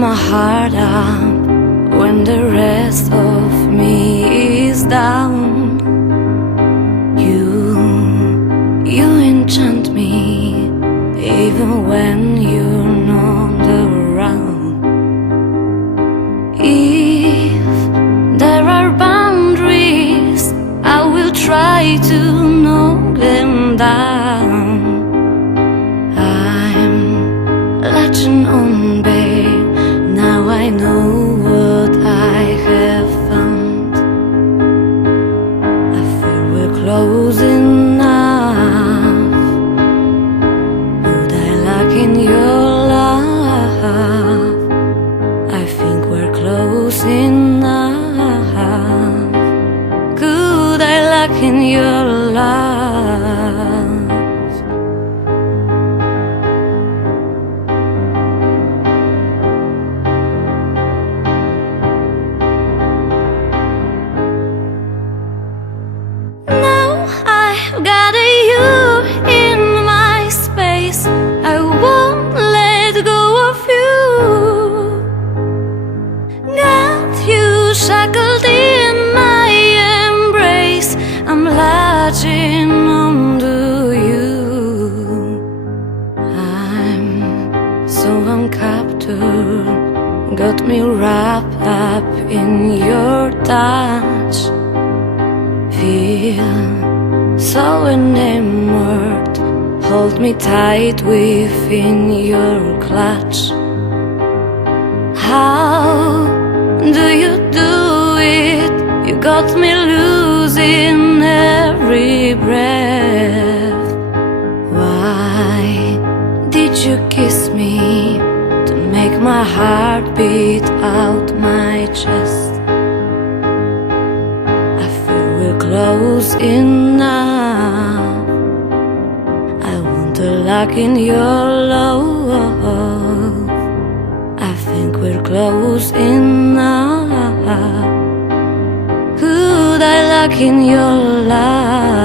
my heart up when the rest of me is down. You enchant me even when you're not around. If there are boundaries, I will try to knock them down. I'm latching on, babe. Now I know what I have found. I feel we're close enough. Would I lack in your love? I think we're close enough. Could I lack in your love? I've got you in my space. I won't let go of you. Got you shackled in my embrace. I'm latching onto you. I'm so uncaptured, got me wrapped up in your touch. Feel so enamored, hold me tight within your clutch. How do you do it? You got me losing every breath. Why did you kiss me to make my heart beat out my chest? Close enough. I want to lock in your love. I think we're close enough. Could I lock in your love?